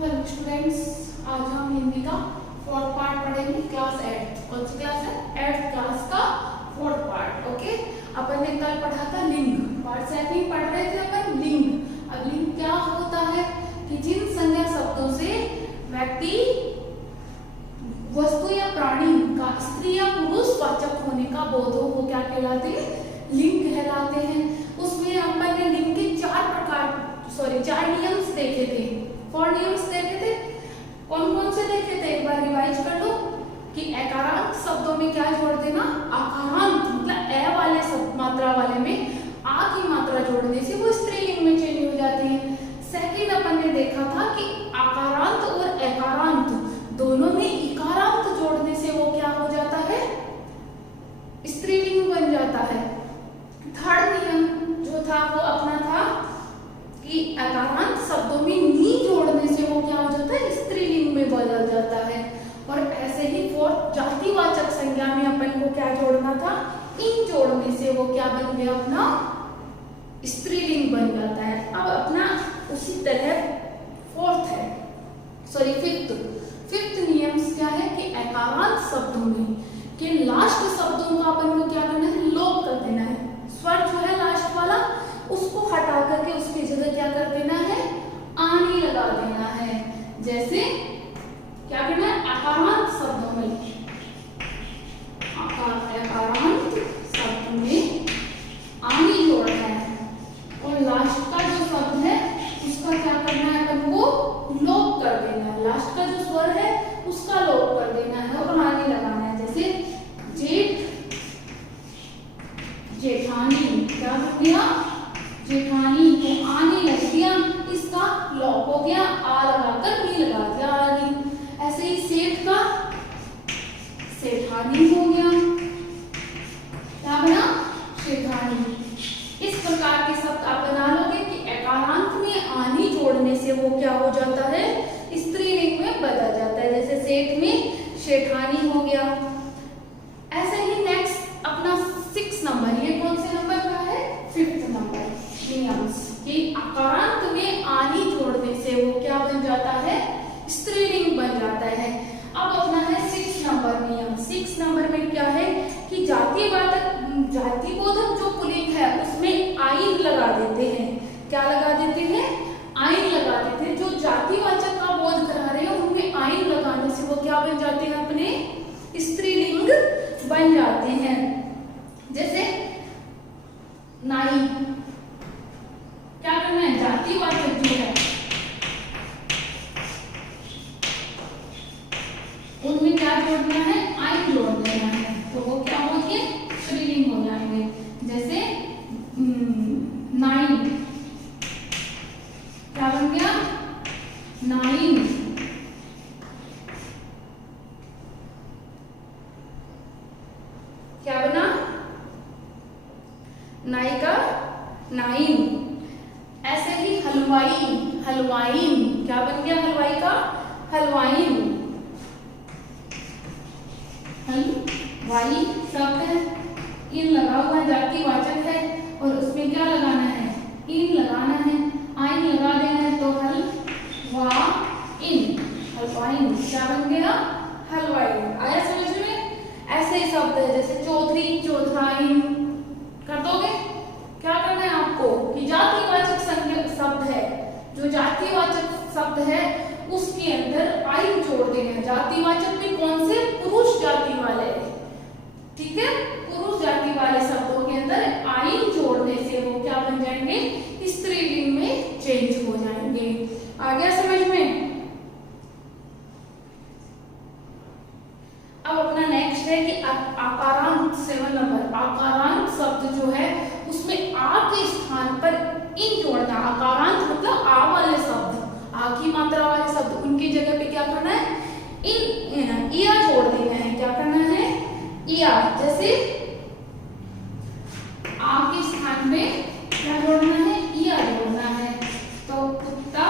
Hello students, आज हम हिंदी का फोर्थ पार्ट पढ़ेंगे। क्लास 8। कौन सी क्लास है? 8th क्लास का फोर्थ पार्ट। ओके, अपन ने कल पढ़ा था लिंग। पार्ट 7 में पढ़ रहे थे अपन लिंग। अब लिंग क्या होता है कि जिन संज्ञा शब्दों से व्यक्ति, वस्तु या प्राणी का स्त्री या पुरुष वाचक होने का बोध हो, वो क्या कहलाते हैं? लिंग कहलाते हैं। उसमें अपन ने लिंग के चार नियम्स देखे थे। 4 नियम्स देखे थे। कौन कौन से देखे थे? एक बार रिवाइज कर लो कि एकारांत शब्दों में क्या जोड़ देना? आकारांत, मतलब ए वाले मात्रा वाले में आ की मात्रा जोड़ने से वो स्त्रीलिंग में चेंज हो जाती है। सेकंड अपन ने देखा था कि आकारांत और एकारांत दोनों में इकारांत जोड़ने से वो क्या हो जाता है? स्त्रीलिंग बन जाता है। थर्ड नियम जो था वो अपना था कि अकारांत शब्दों में नी जोड़ने से वो क्या हो जाता है? स्त्रीलिंग में बदल जाता है। और ऐसे ही फोर्थ जातिवाचक संज्ञा में अपन को क्या जोड़ना था? इन जोड़ने से वो क्या बन गया? अपना स्त्रीलिंग बन जाता है। अब अपना उसी तरह फिफ्थ नियम क्या है कि अकारांत शब्दों में के लास्ट शब्दों का अपन को क्या करना है? लोप कर देना है। स्वर जो है लास्ट वाला, उसको हटा करके उसकी जगह क्या कर देना है? आनी लगा देना है। जैसे क्या करना है? अकारांत शब्दों में आनी जोड़ना है और लास्ट का जो शब्द है उसका क्या करना है? अपन को लोप कर देना है। लास्ट का जो स्वर है उसका लोप कर देना है और आनी लगाना है। जैसे जेठ, जेठानी, क्या बन गया? जेठानी, तो आने लग गया, इसका लॉक हो गया, आ लगाकर नी लगा दिया, आनी। ऐसे ही सेठ का सेठानी हो गया, क्या बना? शेठानी। इस प्रकार के शब्द आप बना लोगे कि एकारांत में आनी जोड़ने से वो क्या हो जाता है? स्त्रीलिंग में बदल जाता है। जैसे सेठ में शेठानी हो गया। ऐसे ही नेक्स्ट अपना 6 नंबर, ये कौन से नंबर का है? 5th नंबर नियम्स कि अकारांत में आनी जोड़ने से वो क्या बन जाता है? स्त्रीलिंग बन जाता है। अब अपना है 6 नंबर नियम। 6 नंबर में क्या है कि जातिबोधक जो पुल्लिंग है उसमें आइन लगा देते हैं। क्या लगा देते हैं? आइन लगा देते हैं। जो जातिवाचक का बोध करा रहे हैं उनमें आइन लगाने से वो क्या बन जाते हैं? अपने स्त्रीलिंग बन जाते हैं। जैसे नाई, क्या करना है? जातिवाचक जो है उनमें क्या जोड़ना है? आइन जोड़ देना है, तो वो क्या होंगे? स्त्रीलिंग हो जाएंगे। जैसे नाइन, क्या बन गया? नाइन। क्या बना? नाई का नाइन। ऐसे ही हलवाई, हलवाइन, क्या बन गया? हलवाई का हलवाइन। हलवाई शब्द है, इन लगा हुआ है, जातिवाचक है और उसमें क्या लगाना है? इन लगाना है, आइन लगा देना है, तो हलवाइन, हलवाइन। क्या बन गया? हलवाइन। आया समझ में? ऐसे ही शब्द है जैसे चौधरी, चौधराइन। कर दोगे? क्या करना है आपको कि जातिवाचक शब्द है, जो जातिवाचक शब्द है उसके अंदर आइन जोड़ देना। जातिवाचक में कौन से? पुरुष जाति वाले, ठीक है? पुरुष जाति वाले शब्दों के अंदर आइन जोड़ने से वो क्या बन जाएंगे? स्त्रीलिंग में चेंज हो जाएंगे। आ गया समझ में? अब अपना नेक्स्ट है कि आकारांत 7 नंबर। आकारांत शब्द जो है उसमें आ के स्थान पर इन जोड़ना। आकारांत मतलब आ वाले शब्द, आ की मात्रा वाले शब्द, उनकी जगह पे क्या करना है? इन इया जोड़ देना है। क्या करना है? इया। जैसे आ के स्थान पे क्या जोड़ना है? इया जोड़ना है। तो कुत्ता,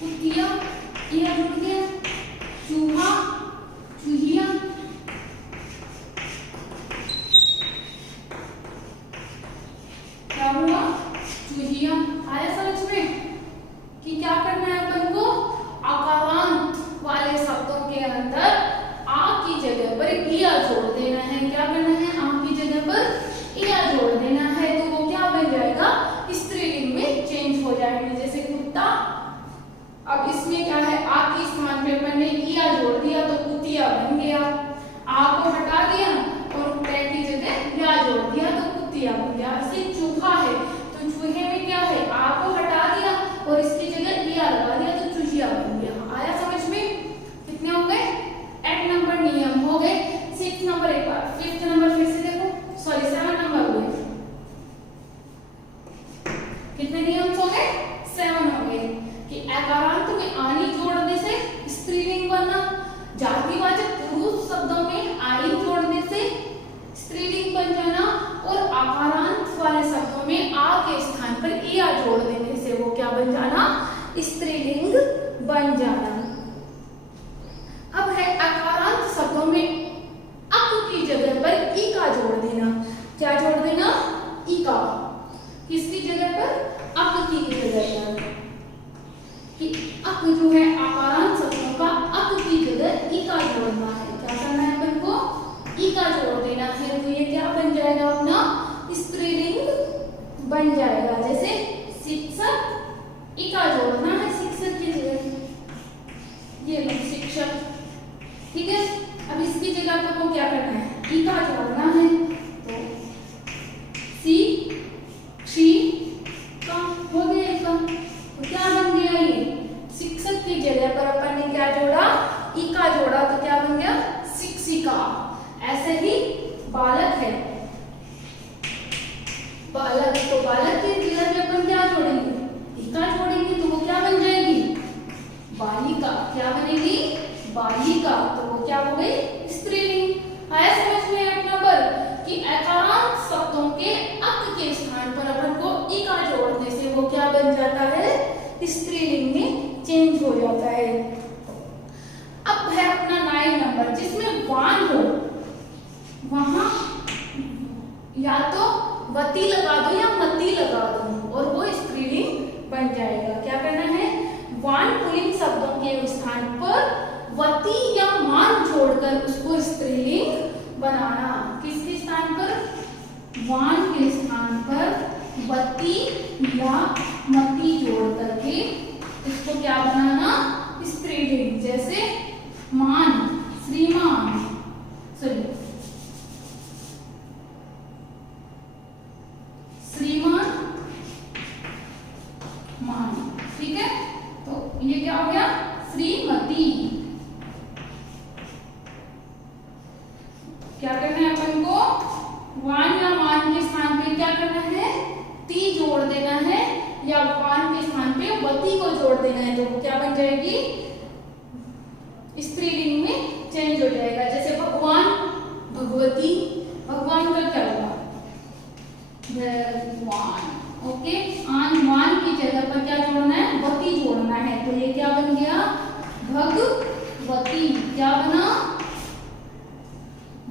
कुतिया, इया जुड़ गया। चूहा, चूहिया। क्या हुआ? चूहिया। आया समझ में कि क्या करना है अपन को? आकारांत वाले शब्दों के अंदर आ की जगह पर इया जोड़ देना है। क्या करना है? आ की जगह पर इया जोड़ देना है, तो वो क्या बन जाएगा? स्त्रीलिंग में चेंज हो जाएगा। जैसे कुत्ता, अब इसमें क्या है? आ के स्थान पे अपन ने इया जोड़ दिया तो कुतिया बन गया। आ को हटा दिया और टे की जगह या जोड़ दिया तो कुतिया बन गया। ऐसे चूहा है तो चूहे में क्या है? आ को हटा दिया और इसकी जगह इया लगा दिया तो चूहिया बन गया। आया समझ में? कितने हो गए? 8 नंबर नियम हो गए। 6 नंबर एक बार, 5th नंबर फिर से देखो, सॉरी 7 नंबर हुए। कितने नियम हो गए? 7 हो गए कि अकारांत में आनी जोड़ने से स्त्रीलिंग बनना, जातिवाचक पुरुष शब्दों में आई जोड़ने से स्त्रीलिंग बन जाना, और आकारांत वाले शब्दों में आ के स्थान पर इया जोड़ देने से वो क्या बन जाना? स्त्रीलिंग बन जाना। अब है अकारांत शब्दों में अक की जगह पर ई का जोड़ देना। क्या जोड़ देना? ई का। किसकी जगह पर? अक की जगह पर। कि अक जो है आकारांत शब्दों का अक की जगह ई का जोड़ना है। क्या करना है अपन को? ई का जोड़ देना है, तो ये क्या बन जाएगा? अपना स्त्रीलिंग बन जाएगा। जैसे शिक्षक, ई का जोड़ना है शिक्षक की जगह, ये लो शिक्षक। ठीक है, अब इसकी जगह पर को क्या करना है? ई का जोड़ना है, तो सी शी का हो गया इसका, तो क्या बन गया? ये शिक्षक की जगह पर अपन ने क्या जोड़ा? ई का जोड़ा, तो क्या बन गया? शिक्षिका। ऐसे ही बालक है, बालक, तो बालक की जगह पे अपन क्या जोड़ेंगे? ई का जोड़ेंगे, तो वो क्या बन जाएगी? बालिका। क्या बनेगी? बालिका। तो वो क्या हो गई? स्त्रीलिंग। आया समझ में 8 नंबर कि अकारांत शब्दों के अक के स्थान पर अपन को ई का जोड़ने से वो क्या बन जाता है? स्त्रीलिंग में चेंज हो जाता है। अब है अपना 9 नंबर, जिसमें वान हो वहां या तो वती लगा दो या मती लगा दो और वो स्त्रीलिंग बन जाएगा। क्या करना है? वान पुल्लिंग शब्दों के स्थान पर वती या मान जोड़कर उसको स्त्रीलिंग बनाना। किसके स्थान पर? वान के स्थान पर वती या मती जोड़ करके इसको क्या बनाना? स्त्रीलिंग। जैसे मान, श्रीमान, सॉरी श्रीमान, मान। ठीक है, तो ये क्या हो गया? श्रीमती। क्या करना है अपन को? वान या मान के स्थान पे क्या करना है? ती जोड़ देना है, या वान के स्थान पे वती को जोड़ देना है, तो क्या बन जाएगी? स्त्रीलिंग में चेंज हो जाएगा। जैसे भगवान, भगवती, भगवान का क्या होगा? भगवान। ओके, आन वान की जगह पर क्या जोड़ना है? वती जोड़ना है, तो ये क्या बन गया? भगवती। क्या बना?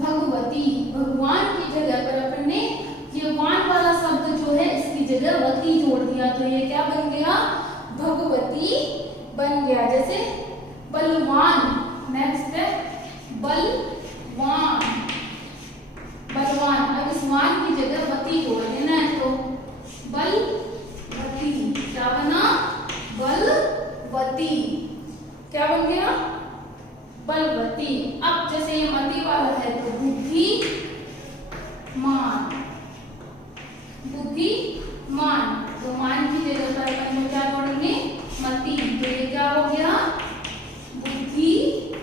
भगवती। भगवान की जगह पर अपन ने ये वान वाला शब्द जो है इसकी जगह वती जोड़ दिया, तो ये क्या बन गया? भगवती बन गया। जैसे बलवान, नेक्स्ट है बलवान, बलवान। अब इस वान की जगह वती जोड़ देना है, तो बलवती। क्या बना? बलवती। क्या बन गया? बलवती। अब जैसे ये मती वाला है तो बुद्धिमान, बुद्धिमान, तो मान की जगह पर अपन क्या जोड़ेंगे? मती, तो ये क्या हो गया? बुद्धिमती।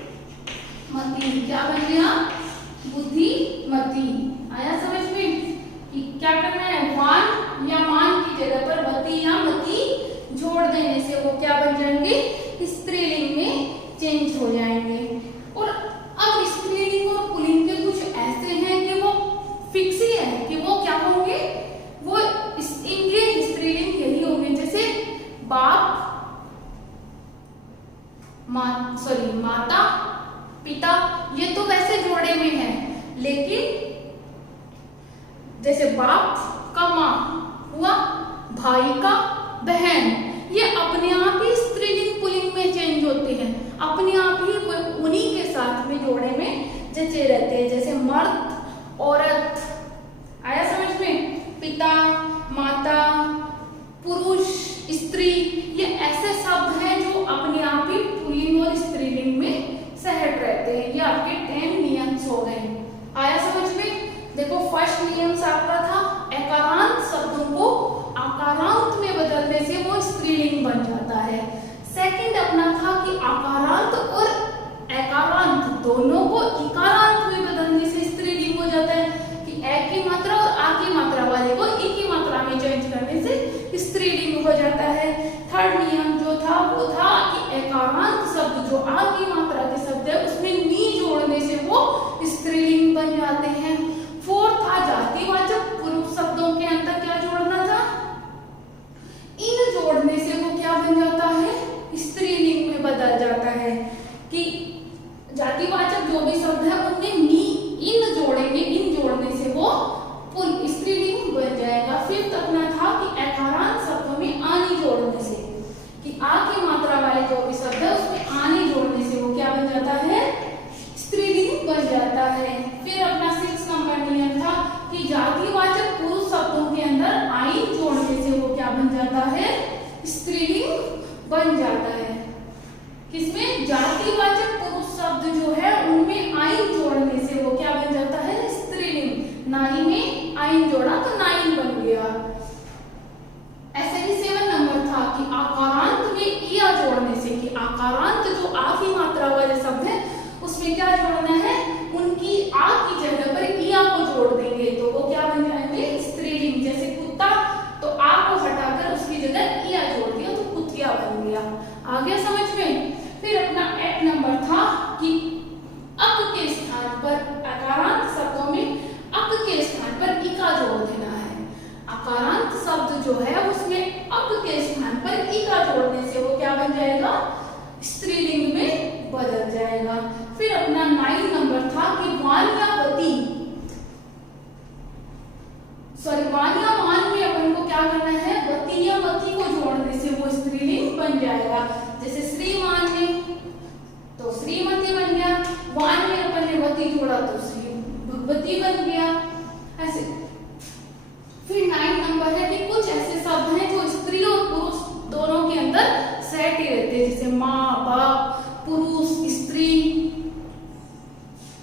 क्या बन गया? बुद्धिमती। आया समझ में कि क्या करना है? वान या मान की जगह पर वती या मती जोड़ देने से वो क्या बन जाएंगे? स्त्रीलिंग में चेंज हो जाएंगे। और अब स्त्रीलिंग और पुल्लिंग के कुछ ऐसे हैं कि वो फिक्स ही है कि वो क्या होंगे? वो इनके स्त्रीलिंग यही होंगे। जैसे बाप, माता, पिता, ये तो वैसे जोड़े में है, लेकिन जैसे बाप का माँ हुआ भाई का, बहन, ये अपने आप ही स्त्रीलिंग पुल्लिंग में चेंज होते हैं, अपने आप ही उन्हीं के साथ में जोड़े में जचे रहते हैं। जैसे मर्द, औरत, आया समझ में? पिता, माता, पुरुष, स्त्री, ये ऐसे शब्द हैं जो अपने आप ही पुल्लिंग और स्त्रीलिंग में सहट रहते हैं। ये आपके 10 नियम्स हो गए। आया समझ में? देखो फर्स्ट नियम आपका था एकारांत शब्दों को आकारांत में बदलने से वो स्त्रीलिंग बन जाता है। सेकंड अपना था कि आकारांत और एकारांत दोनों को इकारांत में बदलने से स्त्रीलिंग हो जाता है, कि ए की मात्रा और आ की मात्रा वाले को ई की मात्रा में चेंज करने से स्त्रीलिंग हो जाता है। थर्ड नियम जो था वो था कि एकारांत शब्द जो आ की मात्रा के शब्द है उसमें नी जोड़ने से वो स्त्रीलिंग बन जाते हैं। फोर्थ था जातिवाचक पुरुष शब्दों के अंदर क्या जोड़ना था, इन जोड़ने से वो क्या बन जाता है, स्त्रीलिंग में बदल जाता है। कि जातिवाचक जो भी शब्द है उनमें नी इन जोड़ेंगे, इन जोड़ने से वो स्त्रीलिंग बन जाएगा। फिफ्थ अपना था कि एकारांत शब्दों में आनी जोड़ने से, कि आ की मात्रा वाले जो भी शब्द है उसमें आनी जोड़ने से वो क्या बन जाता है, स्त्रीलिंग बन जाता है। फिर अपना 6 नंबर नियम था कि जातिवाचक पुरुष शब्दों के अंदर आइन जोड़ने से वो क्या बन जाता है, स्त्रीलिंग बन जाता है। किसमें? जातिवाचक पुरुष शब्द जो है उनमें आइन जोड़ने से वो क्या बन जाता है, स्त्रीलिंग। नाई में आइन जोड़ा तो नाइन बन गया। ऐसे ही 7 नंबर था कि आकारांत में इया जोड़ने से, कि आकारांत जो आ की मात्रा वाले शब्द है उसमें क्या जोड़ना है, उनकी आ की जगह पर इया को जोड़ देंगे तो वो क्या बन जाएंगे, स्त्रीलिंग। जैसे कुत्ता तो आ को हटाकर उसकी जगह इया जोड़ दिया तो कुतिया बन गया। आ गया समझ में? फिर अपना 8 नंबर था कि अक के स्थान पर, अकारांत शब्दों में अक के स्थान पर इका जोड़ देना है। अकारांत शब्द जो है उसमें अक के स्थान पर इका जोड़ने से वो क्या बन जाएगा, स्त्रीलिंग में बदल जाएगा। फिर अपना 9 नंबर था कि वान या मान में अपन को क्या करना है, वती या वती को जोड़ने से वो स्त्रीलिंग बन जाएगा। जैसे श्रीमान में तो श्रीमती बन गया, वान में अपन ने वती जोड़ा तो श्री भगवती बन गया। ऐसे फिर 9 नंबर है कि कुछ ऐसे शब्द हैं जो स्त्री और पुरुष दोनों के अंदर सेट ही रहते हैं, जैसे माँ, बाप, पुरुष, स्त्री,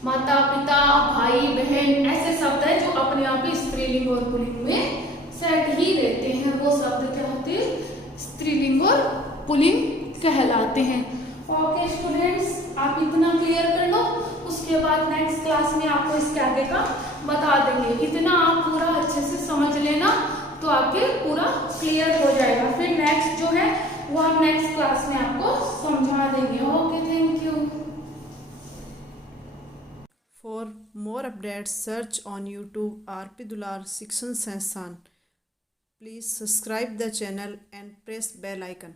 माता, पिता, भाई, बहन, ऐसे शब्द हैं जो अपने आप ही स्त्रीलिंग और पुल्लिंग में सेट ही रहते हैं। वो शब्द क्या होते हैं, स्त्रीलिंग और पुल्लिंग कहलाते हैं। ओके स्टूडेंट्स, आप इतना क्लियर कर लो, उसके बाद नेक्स्ट क्लास में आपको इसके आगे का बता देंगे। इतना आप पूरा अच्छे से समझ लेना तो आपके पूरा क्लियर हो जाएगा। फिर नेक्स्ट जो है वो हम नेक्स्ट क्लास में आपको समझा देंगे। Okay, thank you. For more updates, search on YouTube RP Dular Shikshan Sansthan. Please subscribe the channel and press bell icon.